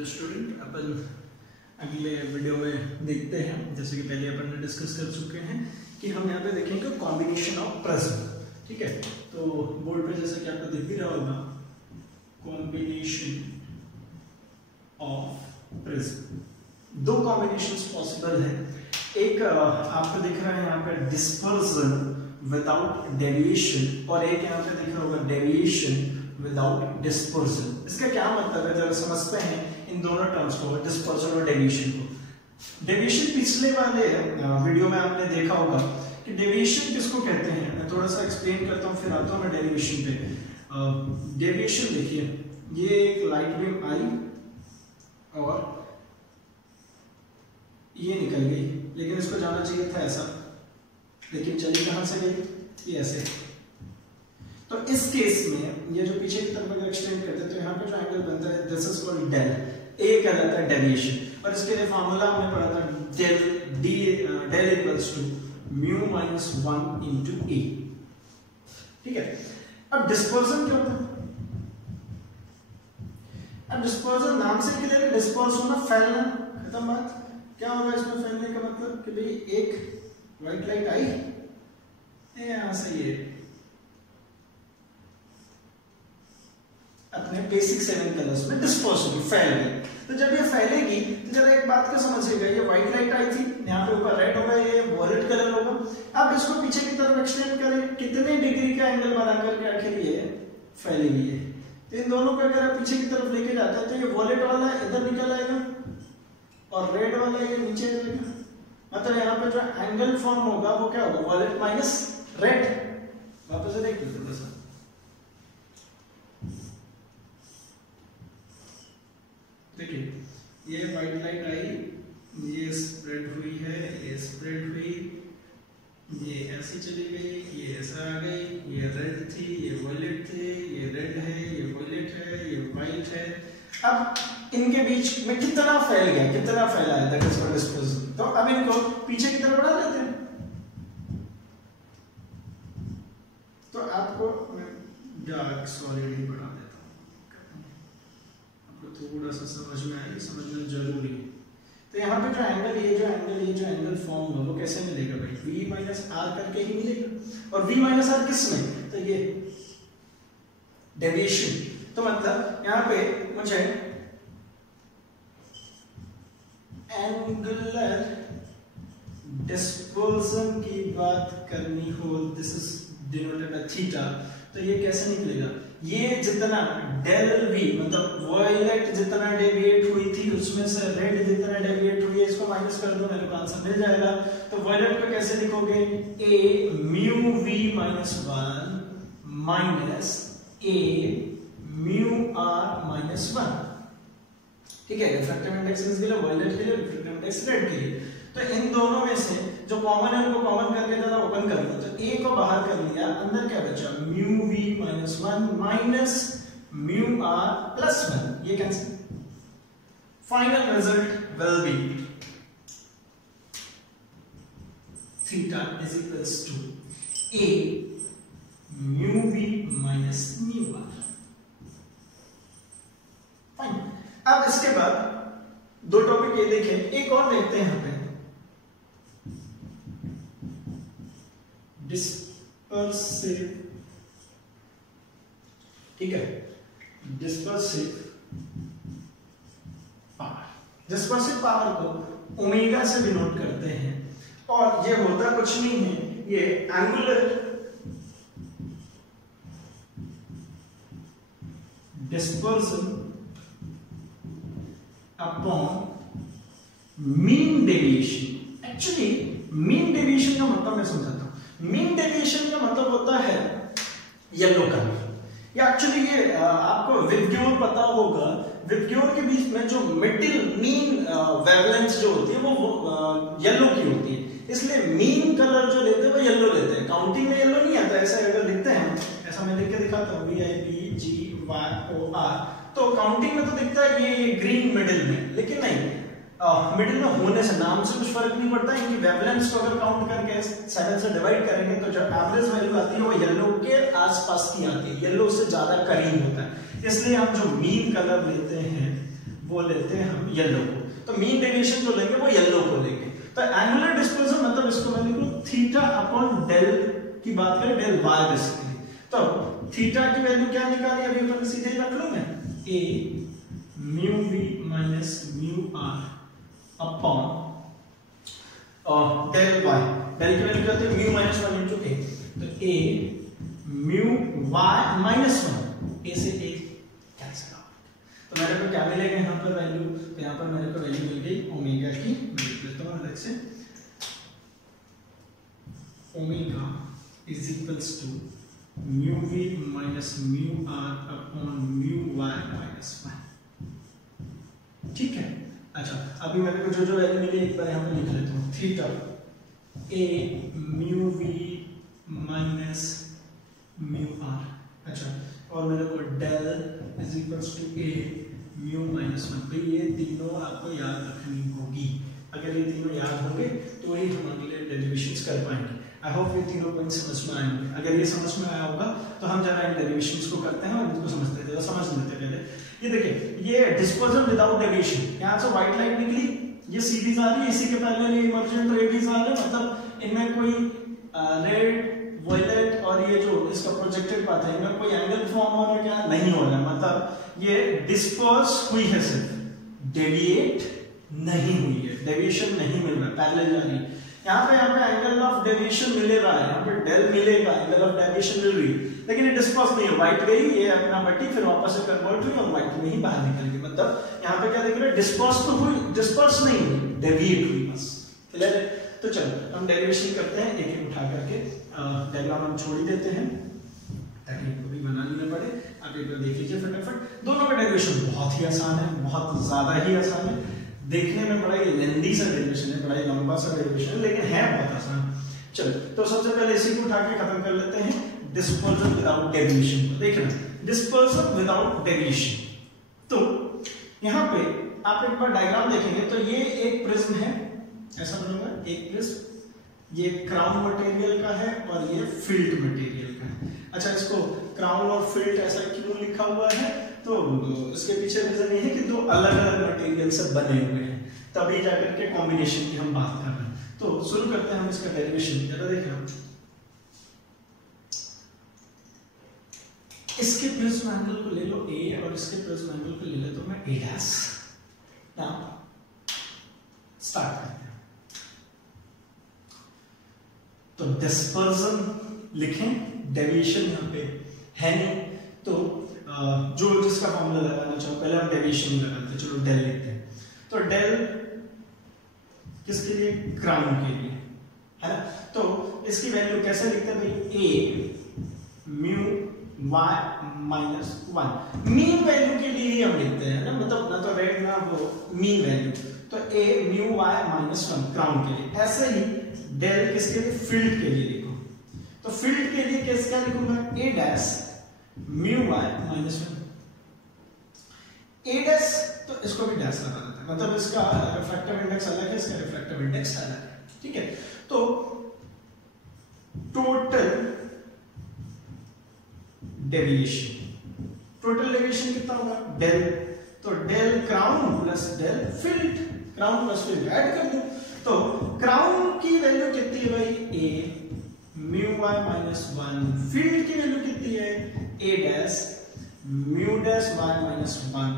Hello student, अपन अगले video में देखते हैं। जैसे कि पहले अपन ने डिस्कस कर चुके हैं कि हम यहाँ पे देखेंगे कॉम्बिनेशन ऑफ प्रिज्म। ठीक है, तो बोर्ड पे जैसे कि आपको दिख भी रहा होगा, कॉम्बिनेशन ऑफ प्रिज्म। दो कॉम्बिनेशंस पॉसिबल है। एक आपको दिख रहा है यहाँ पे डिस्पर्जन विदाउट डेविएशन, और एक यहाँ पे दिख रहा होगा डेविएशन विदाउट डिस्पर्जन। इसका क्या मतलब है, जरा समझते हैं इन दोनों टर्म्स को, डिस्पर्जन और डेविएशन को। डेविएशन पिछले वाले वीडियो में आपने देखा होगा कि डेविएशन किसको कहते हैं। मैं थोड़ा सा एक्सप्लेन करता हूँ, फिर आता हूँ मैं डेविएशन पे। डेविएशन देखिए, ये एक लाइट बीम आई और ये निकल गई, लेकिन इसको जाना चाहिए था ऐसा, लेकिन चली कहां से गई, ये ऐसे। तो इस केस में ये जो पीछे की तरफ अगर एक्सटेंड करते हैं तो यहाँ पे जो एंगल बनता है दिस इज कॉल्ड डेल। ए कहलाता है डेविएशन, और इसके लिए फार्मूला हमने पढ़ा था del equals to mu minus 1 into A. ठीक है, अब डिस्पर्जन क्या होता है? अब डिस्पर्जन नाम से क्लियर है, डिस्पर्स होना, फैलना, खत्म बात। क्या होगा इसमें फैलने का मतलब कि भाई एक व्हाइट लाइट आई यहां से, ये अपने बेसिक 7 कलर्स में डिस्पर्स होगी, फैल गई। तो जब ये फैलेगी तो जरा एक बात को समझिएगा, ये व्हाइट लाइट आई थी, यहाँ पे ऊपर रेड होगा, ये वॉयलेट कलर होगा। अब इसको पीछे की तरफ एक्सटेंड करें, कितने डिग्री का एंगल बनाकर के आखिर ये फैलेगी है। तो इन दोनों को अगर आप पीछे की तरफ लेके जाते हैं तो ये वॉयलेट वाला इधर निकल आएगा और रेड वाला ये नीचे जाएगा। मतलब यहाँ पे जो एंगल फॉर्म होगा वो क्या होगा, वॉयलेट माइनस रेड। वापस से देखिए थोड़ा सा, देखिए ये व्हाइट लाइट आई, ये स्प्रेड हुई है, ये स्प्रेड हुई, ये ऐसी चली गई, ये ऐसा आ गई, ये रेड थी, ये वॉयलेट थी, ये रेड है, ये वॉयलेट है, ये व्हाइट है। अब इनके बीच में कितना फैल गया, कितना फैला है, दैट इज कॉल्ड डिस्पर्जन। तो अब इनको पीछे की तरफ बढ़ा देते हैं। तो आपको मैं डार्क सॉलिड ही बढ़ा देता हूं, आपको थोड़ा सा समझ में आए, समझना जरूरी है। तो यहाँ पे जो एंगल, ये जो एंगल फॉर्म हुआ वो कैसे मिलेगा भाई, v माइनस आर करके ही मिलेगा। और v माइनस आर किस में, तो ये डेविएशन। तो मतलब यहाँ पे मुझे एंगुलर डिस्पर्जन की बात करनी हो, this is denoted by theta. तो ये कैसे निकलेगा, ये जितना डेल v मतलब वॉयलेट जितना डेविएट हुई थी उसमें से रेड जितना डेविएट हुई है, इसको माइनस कर दो, मेरे को आंसर मिल जाएगा। तो वॉयलेट को कैसे लिखोगे, a mu v minus 1 minus a mu r minus 1। ठीक है, रिफ्रैक्टिव इंडेक्स के लिए, वॉयलेट के लिए, रिफ्रैक्टिव इंडेक्स रेड के लिए। तो इन दोनों में से जो कॉमन है उनको कॉमन करके जरा ओपन कर दो। तो a को बाहर कर लिया, अंदर क्या बचा, mu v minus 1 minus mu r plus 1, ये cancel. Final result will be theta is equals to a mu v minus mu r। Fine. अब इसके बाद दो टॉपिक ये देखें, एक और देखते हैं यहाँ पे, डिस्पर्सिव। ठीक है, डिस्पर्सिव पावर। डिस्पर्सिव पावर को ओमेगा से डिनोट करते हैं, और ये होता कुछ नहीं है, ये angular dispersion upon mean deviation. Actually mean deviation का मतलब मैं समझाता हूं। मीन डेविएशन का मतलब होता है येलो कलर। या एक्चुअली ये आपको विबग्योर पता होगा, विबग्योर के बीच में जो मिडिल मीन वेवलेंथ जो होती है वो येलो की होती है, इसलिए मीन कलर जो लेते हैं वो येलो लेते हैं। काउंटिंग में येलो नहीं आता, ऐसा अगर लिखते हैं, ऐसा मैं लिख के दिखाता हूँ, VIBGYOR, तो काउंटिंग में तो दिखता है ये ग्रीन मिडिल में, लेकिन नहीं, मिडिल में होने से नाम से कुछ फर्क नहीं पड़ता। इनकी वेवलेंथ को अगर काउंट करके 7 से डिवाइड करेंगे तो जो एवरेज वैल्यू आती है वो येलो के आसपास की आती है, येलो से ज्यादा करीब होता है। इसलिए हम जो मीन कलर लेते हैं वो लेते हैं हम येलो को, तो मीन डेविएशन जो लेंगे वो येलो को लेंगे। तो एंगुलर डिस्पर्जन मतलब इसको मैं लिखूं थीटा अपॉन डेल की बात करें, डेल वाई बेसिकली। तो थीटा की वैल्यू क्या निकाली अभी अपन सीधे रख लूं मैं, a mu v minus mu r upon del y। Del की वैल्यू क्या होती है म्यू माइनस 1 इनटू a, तो a mu y minus 1, a से a कैंसिल आउट। तो मेरे को क्या मिलेगा यहाँ पर वैल्यू, तो यहाँ पर मेरे को वैल्यू मिल गई ओमेगा की, मैं लिख लेता हूँ अलग से, omega is equals to mu v minus mu r upon mu y minus 1। ठीक है, अच्छा अभी मेरे को जो वैल्यू मिली एक बार यहाँ पे लिख लेता हूँ, theta a mu v minus mu r, अच्छा और मेरे को del is equals to a mu minus 1। भाई ये तीनों आपको याद रखनी होगी, अगर ये तीनों याद होंगे तो ही हम अगले डेरिवेशंस कर पाएंगे। आई होप ये तीनों पॉइंट समझ में आएंगे, अगर ये समझ में आया होगा तो हम जरा इन डेरिवेशंस को करते हैं और इनको समझते हैं, समझ लेते हैं पहले। ये देखिए ये डिस्पर्जन विदाउट डेविएशन, यहाँ से व्हाइट लाइट निकली, ये सीरीज आ रही है, इसी के पैरेलल ये इमर्जेंट रेडियस आ रहा है, मतलब इनमें कोई रेड वायलेट और ये जो इसका प्रोजेक्टेड पाथ है इनमें कोई एंगल फॉर्म हो रहा क्या नहीं हो रहा, मतलब ये डिस्पर्स हुई है, सिर्फ डेविएट नहीं हुई है, डेविएशन नहीं मिल रहा, पैरेलल जा रही है। यहाँ पे एंगल ऑफ डेविएशन मिलेगा, यहाँ पे डेल मिलेगा, एंगल ऑफ डेविएशन मिल रही है, लेकिन ये डिस्पर्स नहीं है, व्हाइट गई, ये अपना बटी फिर वापस से कन्वर्ट हुई और व्हाइट में ही बाहर निकल गई, मतलब यहाँ पे क्या दिख रहा है, डिस्पर्स तो हुई, डिस्पर्स नहीं हुई, डेविएट हुई बस। क्लियर है? तो चलो हम डेरिवेशन करते हैं, एक एक उठा करके डायग्राम हम छोड़ ही देते हैं ताकि इनको भी बनानी न पड़े। आप एक बार देख लीजिए फटाफट, दोनों का डेरिवेशन बहुत ही आसान है, बहुत ज्यादा ही आसान है, देखने में बड़ा ही लेंदी सा डेरिवेशन है, बड़ा ही लंबा सा डेरिवेशन है, लेकिन है बहुत आसान। चलो तो सबसे पहले इसी को उठा के खत्म कर लेते हैं, डिस्पर्जन विदाउट डेविएशन को। देखना डिस्पर्जन विदाउट डेविएशन, तो यहाँ पे आप एक बार डायग्राम देखेंगे तो ये एक प्रिज्म है, ऐसा बनूंगा एक प्रिज्म, ये क्राउन मटेरियल का है और ये फिल्ड मटेरियल का है। अच्छा इसको क्राउन और फिल्ड ऐसा क्यों लिखा हुआ है, तो इसके पीछे रीजन ये है कि दो अलग अलग मटेरियल से बने हुए हैं, तभी जाकर के कॉम्बिनेशन की हम बात कर रहे हैं। तो शुरू करते हैं हम इसका डेरिवेशन। जरा देखना, इसके प्रिज्म एंगल को ले लो a और इसके प्रिज्म एंगल को ले ले तो मैं a डैश। नाउ स्टार्ट करते हैं, तो डिस्पर्जन लिखें, डेविएशन यहाँ पे है नहीं, तो जो जिसका फॉर्मूला लगाना चाहो पहले हम डेविएशन ही लगाते हैं, चलो डेल लिखते हैं। तो डेल किसके लिए, क्राउन के लिए, है ना। तो इसकी वैल्यू कैसे लिखते हैं भाई, a mu y minus 1, mean value के लिए ही हम लिखते हैं ना, मतलब ना तो रेड ना वो मीन वैल्यू, तो a mu y minus 1 crown के लिए। ऐसे ही डेल किसके लिए, फील्ड के लिए लिखो, तो फील्ड के लिए कैसे क्या लिखूंगा, a dash mu y minus 1, a dash, तो इसको भी डैश लगा देते हैं, मतलब इसका रिफ्रैक्टिव इंडेक्स अलग है, इसका रिफ्रैक्टिव इंडेक्स अलग है, ठीक है। तो टोटल डेविएशन, टोटल डेविएशन कितना होगा, डेल, तो del crown plus del field, crown plus field add कर दो, तो क्राउन की वैल्यू कितनी है भाई, a mu y minus 1, field की वैल्यू कितनी है, a dash mu dash y minus 1,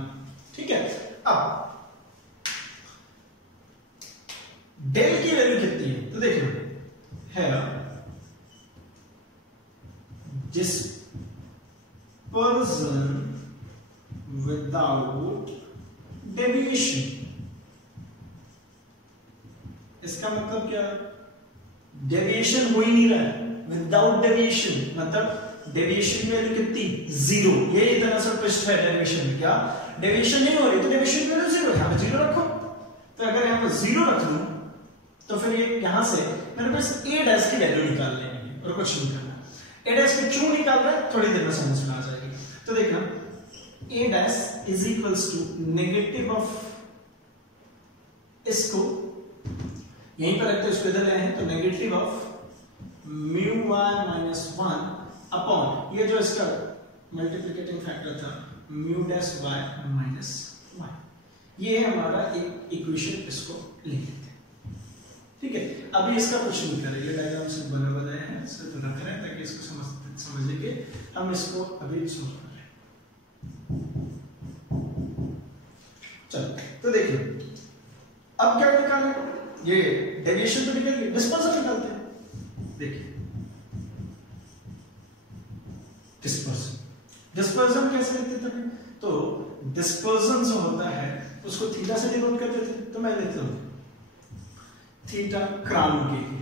ठीक है। अब डेल की वैल्यू कितनी है, तो देखो है dispersion without deviation, इसका मतलब क्या, डेविएशन हो ही नहीं रहा है, विदाउट डेविएशन मतलब डेविएशन की वैल्यू कितनी, 0, ये इतना सा ट्विस्ट है डेविएशन, क्या डेविएशन नहीं हो रही तो डेविएशन की वैल्यू 0, यहां पे 0 रखो, तो अगर यहां पे 0 रख दूं तो फिर ये यहां से मेरे पास a डैश की वैल्यू निकाल लेनी है और कुछ नहीं करना। a डैश को क्यों निकाल रहा है थोड़ी देर में समझ में आ जाएगी। तो देखना a dash is equals to negative of, इसको यहीं पर रखते इसको इधर ले आए हैं, तो negative of mu y minus 1 upon ये जो इसका मल्टीप्लिकेटिंग फैक्टर था म्यू डैश y माइनस 1, ये हमारा एक इक्वेशन, इसको लिख लेते हैं। ठीक है, अभी इसका कुछ नहीं करें, ये डायग्राम सिर्फ बनाए हैं, सिर्फ रख रहे हैं ताकि इसको समझने के हम इसको अभी सॉल्व कर रहे हैं। चलो तो देखिए अब क्या निकालना, ये डेविएशन तो निकल गई, डिस्पर्जन निकालते हैं। देखिए डिस्पर्जन कैसे लिखते थे, तो डिस्पर्जन जो होता है उसको थीटा से डिनोट करते थे, तो मैं लिखता हूं थीटा क्राउन के लिए।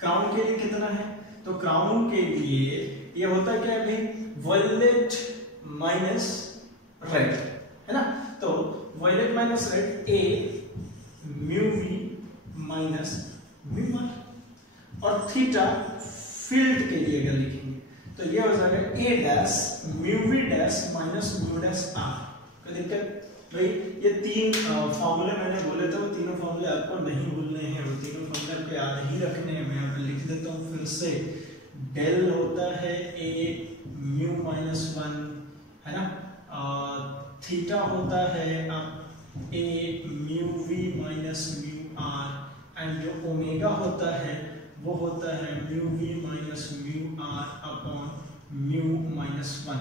क्राउन के लिए कितना है, तो क्राउन के लिए ये होता है क्या भाई, वॉयलेट माइनस रेड, है ना। तो violet minus red A mu we minus mu R, और थीटा फील्ड के लिए अगर लिखेंगे तो ये हो जाएगा A dash mu V dash minus mu dash R. कोई दिक्कत भाई, ये तीन फॉर्मूले मैंने बोले थे, वो तीनों फॉर्मूले आपको नहीं भूलने हैं, वो तीनों फॉर्मूले आपको याद ही रखने हैं। मैं यहाँ पे लिख देता हूँ फिर से, डेल होता है ए म्यू माइनस वन, है ना, थीटा होता है अब A mu we minus mu R, and जो ओमेगा होता है वो होता है mu we minus mu R upon mu minus one.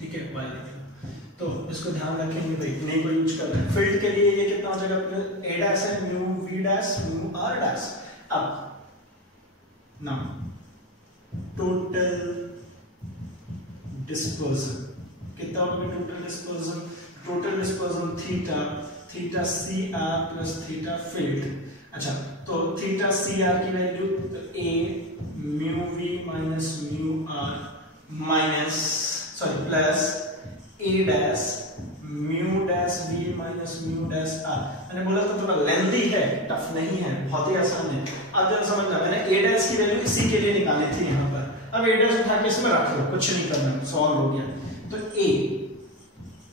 ठीक है, तो इसको ध्यान रखेंगे भाई, नहीं कोई यूज कर रहे हैं। फील्ड के लिए ये कितना हो जाएगा, ए डैश है mu V dash mu R dash. अब ना टोटल डिस्पर्जन कितना होगा, total dispersion theta C R plus theta field. अच्छा, तो थीटा सी आर की वैल्यू तो A mu we minus mu R minus sorry plus A dash mu dash we minus mu dash R. मैंने बोला था थोड़ा लेंथी है, tough नहीं है, बहुत ही आसान है। अब जरा समझना, मैंने ए डैश की वैल्यू इसी के लिए निकाली थी यहाँ पर। अब ए डैश उठा के इसमें रख लो, कुछ नहीं करना, सॉल्व हो गया। तो A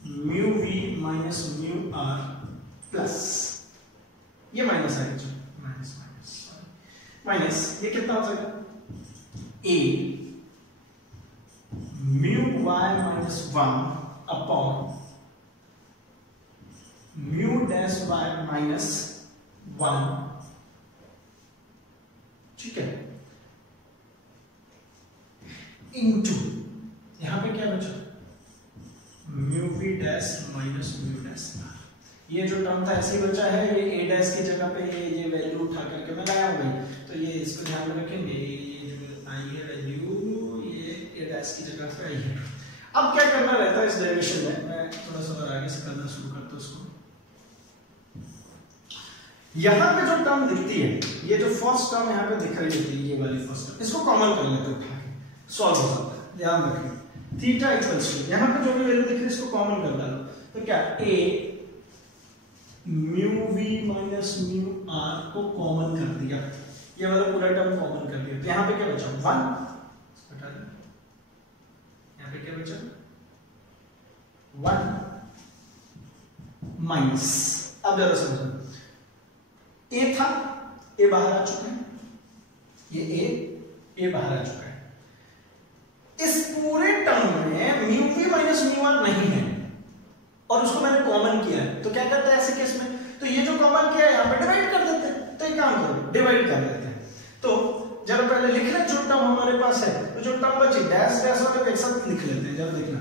mu we minus mu R plus ये माइनस आएगा, माइनस ये कितना हो जाएगा, A mu Y minus one upon mu dash Y minus one. ठीक है, इनटू यहां पे क्या बचा, mu V dash minus mu dash R. ये जो टर्म था ऐसे ही बचा है, ये ए डैश की जगह पे ये वैल्यू उठा करके मैं लाया हूं भाई, तो ये इसको ध्यान में रखेंगे, ये जो आई है वैल्यू ये ए डैश की जगह पे आई है। अब क्या करना रहता है इस डेरिवेशन में, मैं थोड़ा सा और आगे से करना शुरू करता हूं उसको। यहां पे जो टर्म दिखती है, ये जो फर्स्ट टर्म यहां पे दिख रही है, ये वाली फर्स्ट टर्म, इसको कॉमन कर लेते हैं उठा के, सॉल्व हो जाता है। ध्यान रखिए थीटा इक्वल्स टू, यहां पे जो भी वैल्यू दिख रही है इसको कॉमन कर डालो, तो क्या A mu we minus mu R को कॉमन कर दिया, ये वाला पूरा टर्म कॉमन कर दिया, तो यहां पे क्या बचा, वन, हटा दो, यहां पे क्या बचा, वन माइनस। अब जरा समझो, ए था, ए बाहर आ चुका है, ये ए बाहर आ चुका है। इस पूरे टर्म में mu we minus mu r नहीं है और उसको मैंने कॉमन किया है, तो क्या करता है ऐसे केस में, तो ये जो कॉमन किया है यहां पे डिवाइड कर देते हैं। तो एक काम करो, डिवाइड कर देते हैं। तो जरा पहले लिख ले जो टर्म हमारे पास है, तो जो टर्म बची डैश डैश और एक साथ लिख लेते हैं। जरा देखना,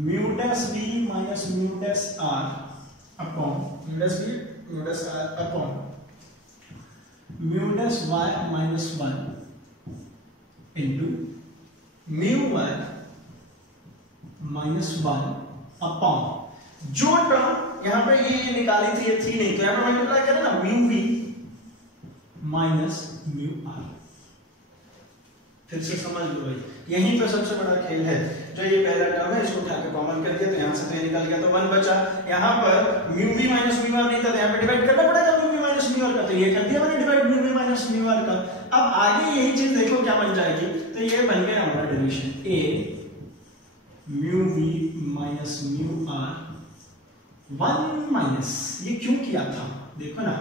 mu dash we minus mu dash r upon mu dash v mu dash r upon mu dash Y minus one into mu Y minus one upon जो टर्म यहां पे ये निकाली थी, ये थी नहीं, तो यहां पे मल्टीप्लाई करें ना, mu we minus mu r. फिर से समझ लो भाई, यहीं पे सबसे बड़ा खेल है। जो ये पहला टर्म है इसको उठा के कॉमन कर दिया, तो यहां से तो ये निकल गया, तो वन बचा। यहां पर mu we minus mu r नहीं था, तो यहां पे डिवाइड करना पड़ेगा mu we minus mu r का, तो ये कर दिया मैंने divide mu we minus mu r का। अब आगे यही चीज देखो क्या बन जाएगी, तो ये बन गया हमारा derivation, a mu we minus mu r one minus, ये क्यों किया था देखो ना,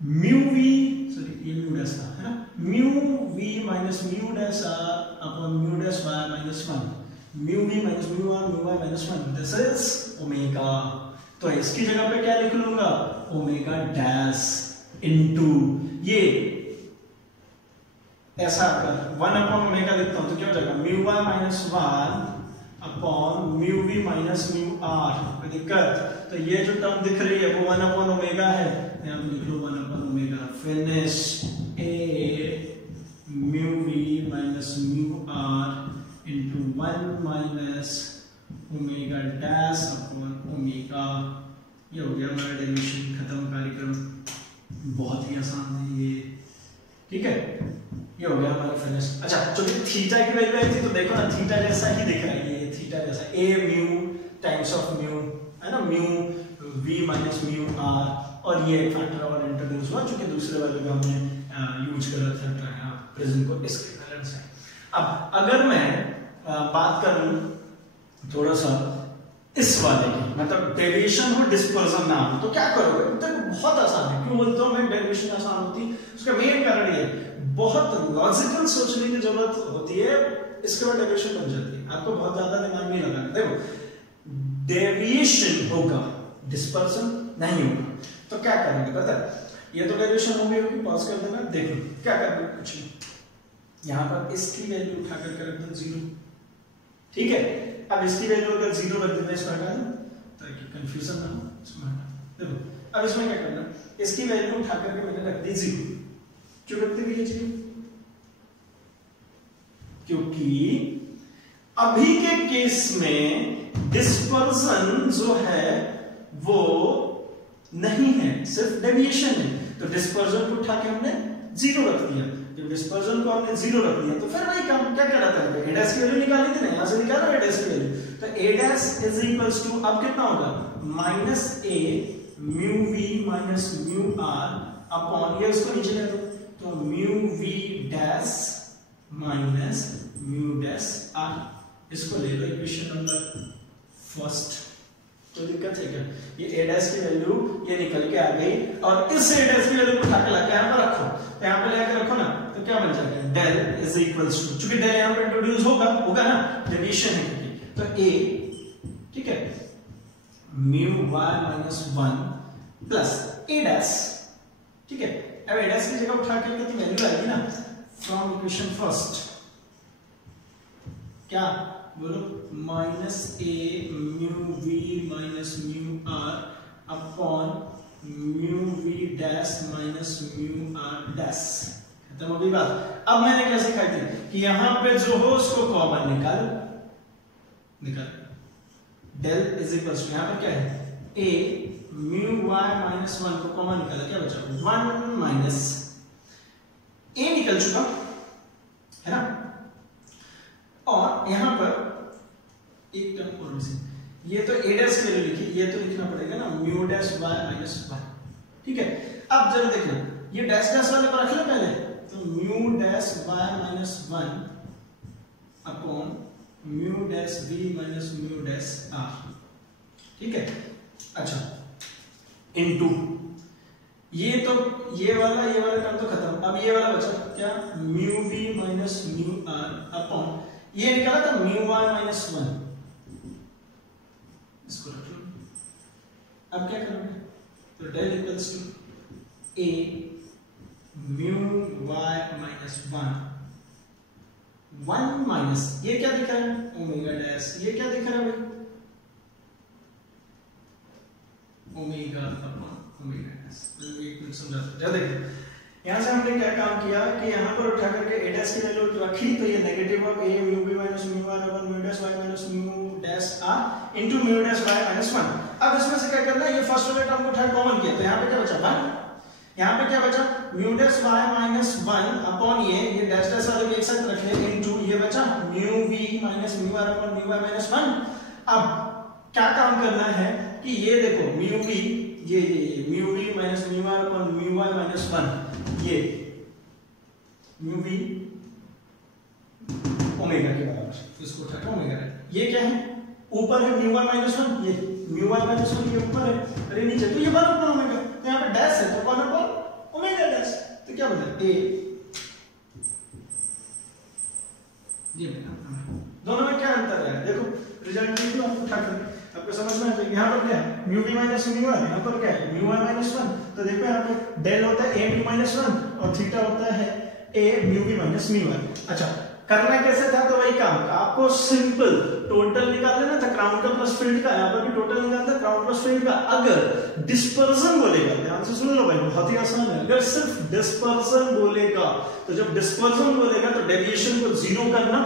म्यू वी सॉरी ये म्यू डैश था, है ना, mu we minus mu dash r upon mu dash Y minus one, mu we minus mu r mu Y minus one, this is omega. तो इसकी जगह पे क्या लिख लूंगा, ओमेगा डैश इनटू ये ऐसा अगर 1 अपॉन ओमेगा लिखता हूं तो क्या हो जाएगा, mu Y minus 1 upon mu we minus mu r. कोई दिक्कत? तो ये जो टर्म दिख रही है वो 1 अपॉन ओमेगा है, यहां पे लिख लो 1 upon omega, finish a mu we minus mu r into 1 minus omega dash upon omega. ये हो गया हमारा डेरिवेशन खत्म कार्यक्रम। बहुत ही आसान है ये, ठीक है, ये हो गया हमारा फिनिश। अच्छा चलिए थीटा की वैल्यू आई थी तो देखो ना थीटा जैसा ही दिख रहा है, ये थीटा जैसा a mu times of mu है ना, mu v minus mu r, और ये फैक्टर और इंट्रोड्यूस हुआ चूंकि दूसरे वाले का हमने यूज करा था प्रिज्म को इसके कारण से। अब अगर मैं बात करूं थोड़ा सा इस वाले की, मतलब डेविएशन हो डिस्पर्जन ना हो, तो क्या करोगे? तो बहुत आसान है। क्यों बोलता हूं मैं डेविएशन आसान होती? उसका मेन कारण ये बहुत लॉजिकल सोचने की जरूरत होती है, इसके बाद डेविएशन बन जाती है। आपको बहुत ज्यादा दिमाग नहीं लगाना। देखो डेविएशन होगा, डिस्पर्जन नहीं होगा, तो क्या करेंगे पता है? ये तो डेविएशन हो गई होगी, पॉज कर देना। देखो क्या करना, कुछ नहीं, यहां पर इसकी वैल्यू उठा करके रख दो 0, ठीक है। अब इसकी वैल्यू अगर 0 रख देना, इसमें हटा दो ताकि कंफ्यूजन ना हो, इसमें हटा। देखो अब इसमें क्या करना, इसकी वैल्यू उठा करके मैंने रख दी 0। क्यों रखते हुए 0? क्योंकि अभी के केस में डिस्पर्जन जो है वो नहीं है, सिर्फ डेविएशन है। तो डिस्पर्जन को उठा के हमने 0 रख दिया। जब डिस्पर्जन को हमने 0 रख दिया तो फिर वही काम क्या करा था, a डैश की वैल्यू निकाली थी ना, यहां से निकालो a डैश की वैल्यू। तो a dash is equals to अब कितना होगा, minus a mu v minus mu r upon, ये उसको नीचे ले दो, तो mu v dash minus mu dash r। इसको ले लो इक्वेशन नंबर फर्स्ट। तो दिक्कत है क्या? ये a डैश की वैल्यू ये निकल के आ गई, और इस a डैश की वैल्यू को उठा के लाके यहां पर रखो, तो यहां पे लेकर रखो ना, तो क्या बन जाएगा, डेल इज इक्वल्स टू, चूंकि डेल यहां पे इंट्रोड्यूस होगा ना, डेविएशन है क्योंकि, तो a, ठीक है, mu y minus 1 plus a dash, ठीक है। अब a डैश की जगह उठा के कितनी वैल्यू आएगी ना, फ्रॉम इक्वेशन फर्स्ट, क्या बोलो, minus a mu v minus mu r upon mu v dash minus mu r dash. खत्म हो गई बात। अब मैंने क्या सिखाई थी कि यहां पे जो हो उसको कॉमन निकाल, डेल इज इक्वल टू, यहां पर क्या है, a म्यू y माइनस 1 को कॉमन निकाला, क्या बचा, 1 माइनस a निकल चुका है ना, और यहां पर एक टर्म और मिसिंग, ये तो a डैश की वैल्यू लिखी, ये तो लिखना पड़ेगा ना म्यू डैश y माइनस 1, ठीक है। अब जरा देखना, ये डैश डैश वाले को रख लो पहले, तो mu dash y minus 1 upon mu dash v minus mu dash r, ठीक है। अच्छा इनटू ये तो ये वाला टर्म तो खत्म, अब ये वाला बचा क्या, mu v minus mu r upon, ये निकाला था म्यू y माइनस 1, इसको रख लो। अब क्या करोगे, तो del equals to a mu y minus 1 minus, ये क्या दिख रहा है, ओमेगा डैश, ये क्या दिख रहा है भाई, ओमेगा अपॉन ओमेगा डैश। एक मिनट समझाता हूं, देखो यहां से हमने क्या काम किया कि यहां पर उठा करके a डैश की वैल्यू रखी, तो ये negative of a mu v minus mu r upon mu dash y minus mu dash r into mu dash y minus 1। अब इसमें से क्या करना है, ये फर्स्ट वाले टर्म को उठा कॉमन किया, तो यहां पे क्या बचा 1, यहां पे क्या बचा mu dash y minus 1 upon ये डैश डैश वाले को एक साथ रख ले, इनटू ये बचा mu v minus mu r upon mu y minus 1। अब क्या काम करना है कि ये देखो म्यू v, ये mu v minus mu r upon mu y minus 1, ये म्यू v ओमेगा के बराबर, इसको उठा के ओमेगा रख, ये क्या है ऊपर है म्यू y माइनस 1, ये म्यू y माइनस 1 ये ऊपर है, अरे नीचे तो ये 1 अपॉन ओमेगा, तो यहाँ पे डैश है तो 1 अपॉन ओमेगा डैश, तो क्या बचा a, ये दोनों में क्या अंतर है, देखो रिजल्ट लिख लो आप उठा कर, आपको समझ में आ जाएगा। यहाँ पर क्या है mu we minus mu r, यहाँ पर क्या है म्यू आर माइनस 1। तो देखो यहाँ पे डेल होता है ए म्यू माइनस 1 और थीटा होता है A mu we minus mu R. अच्छा करना कैसे था, तो वही काम आपको सिंपल टोटल निकाल लेना था क्राउन का प्लस फील्ड का, यहाँ पर भी टोटल निकालना था क्राउन प्लस फील्ड का। अगर डिस्पर्सन बोलेगा, ध्यान से सुन लो भाई बहुत ही आसान है, अगर सिर्फ डिस्पर्सन बोलेगा तो जब डिस्पर्सन बोलेगा तो डेविएशन को 0 करना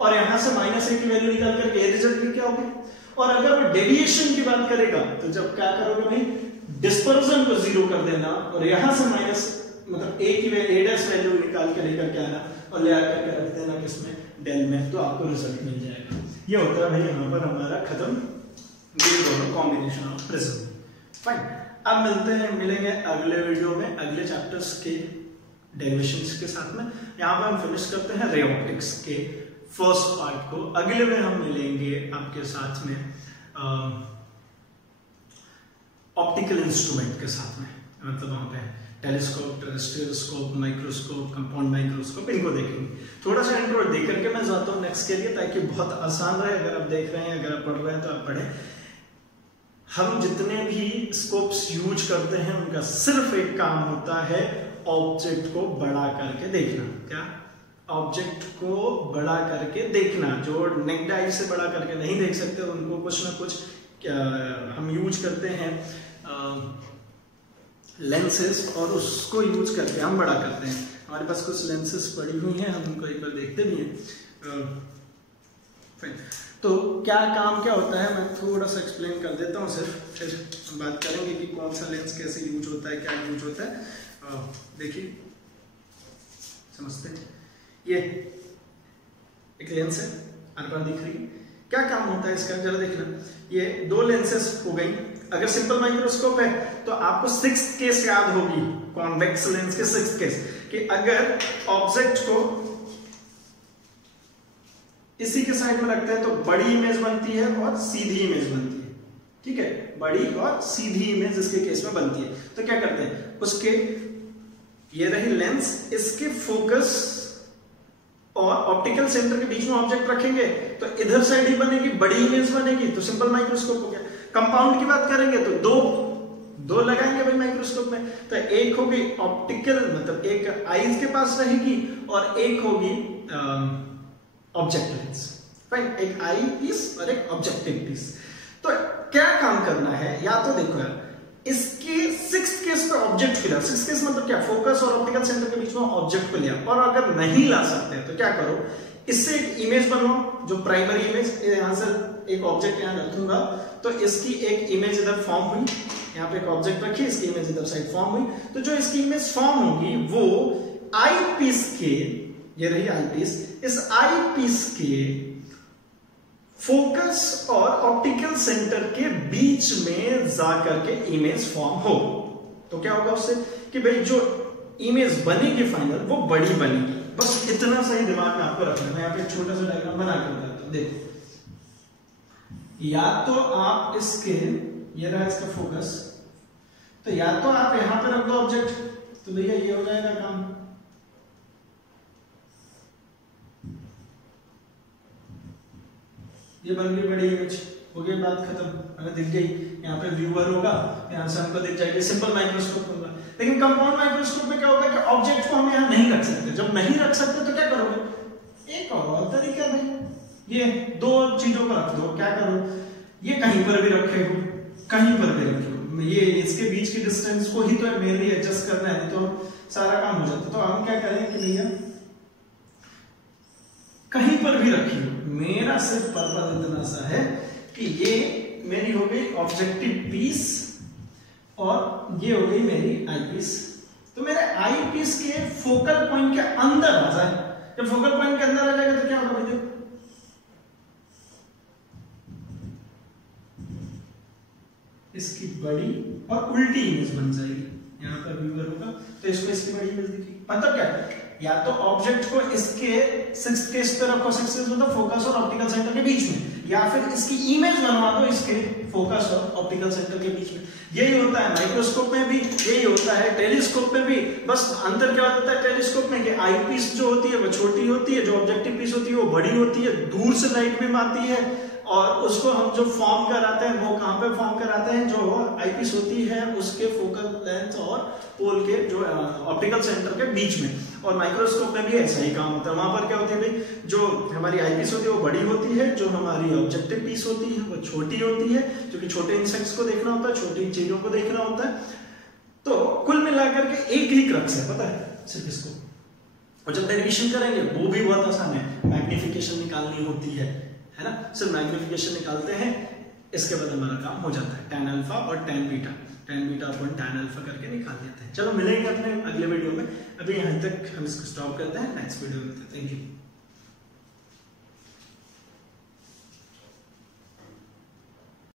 और यहां से -a की वैल्यू निकाल करके ए रिजल्ट लेके आओगे। और अगर वो डेविएशन की बात करेगा तो जब क्या करोगे भाई, डिस्पर्सन को 0 कर देना और यहां से माइनस मतलब a की a डैश वैल्यू निकाल के लेकर के आना और ले आकर के रख देना किसमें, डेल में, तो आपको रिजल्ट मिल जाएगा। ये होता है भाई यहाँ पर हमारा खत्म ये दोनों कॉम्बिनेशन ऑफ प्रिज्म। फाइन, अब मिलेंगे अगले वीडियो में अगले चैप्टर्स के डेरिवेशंस के साथ में। यहाँ पर हम फिनिश करते हैं रे ऑप्टिक्स के फर्स्ट पार्ट को। अगले में हम मिलेंगे आपके साथ में ऑप्टिकल इंस्ट्रूमेंट के साथ में, मतलब वहां पे टेलीस्कोप, टेरेस्ट्रियलस्कोप, माइक्रोस्कोप, कंपाउंड माइक्रोस्कोप, इनको देखेंगे। थोड़ा सा इंट्रो दे करके मैं जाता हूँ नेक्स्ट के लिए, ताकि बहुत आसान रहे। अगर आप देख रहे हैं, अगर आप पढ़ रहे हैं तो आप पढ़ें। हम जितने भी स्कोप्स यूज करते हैं उनका सिर्फ एक काम होता है ऑब्जेक्ट को बड़ा करके देखना। क्या? ऑब्जेक्ट को बड़ा करके देखना। जो नेक्ड आई से बड़ा करके नहीं देख सकते उनको कुछ ना कुछ हम यूज करते हैं लेंसेज, और उसको यूज करके हम बड़ा करते हैं। हमारे पास कुछ लेंसेज पड़ी हुई हैं, हम उनको एक बार देखते भी हैं। तो क्या काम क्या होता है मैं थोड़ा सा एक्सप्लेन कर देता हूँ सिर्फ, फिर हम बात करेंगे कि कौन सा लेंस कैसे यूज होता है, क्या यूज होता है। देखिए समझते हैं, ये एक लेंस है, आर पार दिख रही है। क्या काम होता है इसका जरा देखना। ये दो लेंसेज हो गई। अगर सिंपल माइक्रोस्कोप है तो आपको 6th केस याद होगी, कॉन्वेक्स लेंस के 6th केस, कि अगर ऑब्जेक्ट को इसी के साइड में रखते हैं तो बड़ी इमेज बनती है और सीधी इमेज बनती है। ठीक है, बड़ी और सीधी इमेज इसके केस में बनती है। तो क्या करते हैं, उसके ये रही लेंस, इसके फोकस और ऑप्टिकल सेंटर के बीच में ऑब्जेक्ट रखेंगे तो इधर साइड ही बनेगी, बड़ी इमेज बनेगी, तो सिंपल माइक्रोस्कोप हो गया। कंपाउंड की बात करेंगे तो दो लगाएंगे भाई माइक्रोस्कोप में, तो एक होगी ऑप्टिकल, मतलब एक आईज के पास रहेगी और एक होगी ऑब्जेक्ट लेंस। फाइन, एक आई पीस और एक ऑब्जेक्टिव पीस। तो क्या काम करना है, या तो देखो यार, इसके 6th केस पे ऑब्जेक्ट फिलर, 6th केस मतलब क्या, फोकस और ऑप्टिकल सेंटर के बीच में ऑब्जेक्ट को लिया, और अगर नहीं ला सकते तो क्या करो, इससे एक इमेज बनाओ जो प्राइमरी इमेज, यहां से एक ऑब्जेक्ट यहां रखूंगा तो इसकी एक इमेज इधर फॉर्म हुई, यहाँ पे एक ऑब्जेक्ट रखी, इसकी इमेज इधर साइड फॉर्म हुई। तो जो इसकी इमेज फॉर्म होगी वो आई पीस के, ये रही आई पीस, इस आई पीस के फोकस और ऑप्टिकल सेंटर के बीच में जाकर के इमेज फॉर्म हो। तो क्या होगा उससे कि भाई जो इमेज बनेगी फाइनल वो बड़ी बनेगी। बस इतना सा ही दिमाग में आपको रखना है। मैं यहाँ पे एक छोटा सा डायग्राम बना के बताता हूं। देखो, या तो आप इसके, ये रहा इसका फोकस, तो या तो आप यहां पे रख दो ऑब्जेक्ट, तो भैया ये हो जाएगा काम। ये बन गई बड़ी इमेज, हो गई बात खत्म, हमें दिख गई। यहाँ पे व्यूअर होगा, यहाँ से हमको दिख जाएगी, सिंपल माइक्रोस्कोप होगा। लेकिन कंपाउंड माइक्रोस्कोप में क्या होगा कि ऑब्जेक्ट को हम यहाँ नहीं रख सकते। जब नहीं रख सकते तो क्या करोगे, एक और तरीका भाई, ये दो चीजों को रख दो। क्या करो, ये कहीं पर भी रखे हो, कहीं पर भी रखे हो, ये इसके बीच की डिस्टेंस को ही तो मेनली एडजस्ट करना है, तो सारा काम हो जाता। तो हम क्या करें कि भैया कहीं पर भी रखिए, मेरा सिर्फ पर्पस इतना सा है कि ये मेरी हो गई ऑब्जेक्टिव पीस और ये हो गई मेरी आई पीस। तो मेरे आई पीस के फोकल पॉइंट के अंदर आ जाए। जब फोकल पॉइंट के अंदर आ जाएगा तो क्या होगा भाई, देखो इसकी बड़ी और उल्टी इमेज बन जाएगी। यहाँ पर व्यूअर होगा तो इसको इसकी बड़ी इमेज दिखेगी। मतलब क्या है, या तो ऑब्जेक्ट को इसके 6th केस पे रखो, 6th केस मतलब फोकस और ऑप्टिकल सेंटर के बीच में, या फिर इसकी इमेज बनवा दो इसके फोकस और ऑप्टिकल सेंटर के बीच में। यही होता है माइक्रोस्कोप में भी, यही होता है टेलीस्कोप में भी। बस अंतर क्या होता है टेलीस्कोप में कि आई पीस जो होती है वो छोटी होती है, जो ऑब्जेक्टिव पीस होती है वो बड़ी होती है, दूर से लाइट बीम आती है, और उसको हम जो फॉर्म कराते हैं वो कहाँ पे फॉर्म कराते हैं, जो आईपीस होती है उसके फोकल लेंथ और पोल के जो ऑप्टिकल सेंटर के बीच में। और माइक्रोस्कोप में भी ऐसा ही काम होता है। वहां पर क्या होती है भाई, जो हमारी आईपीस होती है वो बड़ी होती है, जो हमारी ऑब्जेक्टिव पीस होती है वो छोटी होती है, क्योंकि छोटे इंसेक्ट्स को देखना होता है, छोटी चीजों को देखना होता है। तो कुल मिलाकर के एक ही क्रक्स है, पता है सिर्फ इसको। और जब डेरिवेशन करेंगे वो भी बहुत आसान है, मैग्निफिकेशन निकालनी होती है ना, सिर्फ मैग्निफिकेशन निकालते हैं, इसके बाद हमारा काम हो जाता है। tan अल्फा और tan beta, tan beta upon tan alpha करके निकाल लेते हैं। चलो मिलेंगे अपने अगले वीडियो में, अभी यहाँ तक हम इसको स्टॉप करते हैं, नेक्स्ट वीडियो में मिलते हैं। Thank you.